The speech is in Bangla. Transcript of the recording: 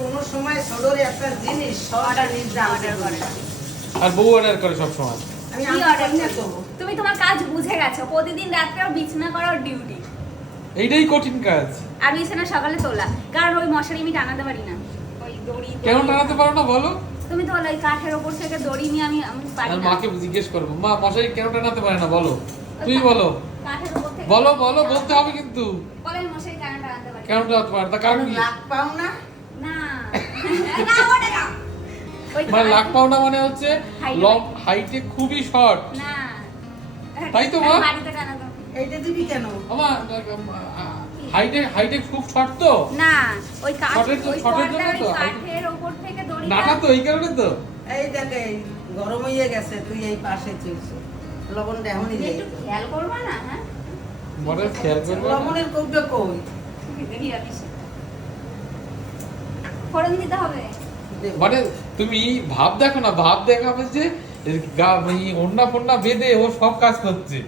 কোনো সময় ছোটরে একটা জিনিস সবটা নিজে অর্ডার করে। আর বউ অর্ডার করে সব সময়। আমি কি অর্ডার order করতে করবো? তুমি তোমার কাজ বুঝে গেছো, প্রতিদিন রাত্রে বিছানা করার ডিউটি এইটাই কঠিন কাজ। আর বিছানা সকালে তোলা, কারণ ওই মশারি আমি টানাতে পারি না, ওই দড়ি কেন টানাতে পারো না বলো? তুমি তো ওই কাঠের ওপর থেকে দড়ি নিয়ে আমি পারি আর না। মাকে জিজ্ঞেস করবো, মা মশারি কেন টানাতে পারে না বলো? তুমি বলো, কাঠের ওপর থেকে বলো বলো, বলতে হবে কিন্তু। বলে আমি মশারি টানাতে পারি কেন টানাতে পারে? তার কারণ কি? লাখ পাও না? না না ওটা না ওই মানে লাখ পাউন্ডা মানে হচ্ছে Height. লং হাইটে খুবই শর্ট। না তাই তো মা? বাড়িতে টানাতে এইটা দিবি কেন? আমার হাইটে খুব শর্ট তো। না ওই কাঠ শর্টের ওই জন্য পর্দার তো, ওই কাঠের ওপর থেকে দড়ি নাটা তো এই কারণে তো। এই দেখ এই গরম হয়ে গেছে, তুই এই পাশে চলছে লবণটা এমনই তুমি দিয়ে একটু খেয়াল করবা না? হ্যাঁ মনে খেয়াল করবে না। লবণের কৌটা কই? ফোড়ন দিতে হবে। দেব। মানে তুমি ভাব দেখো না, ভাব দেখাবে যে ওন্না ফন্না বেঁধে ও সব কাজ করছে।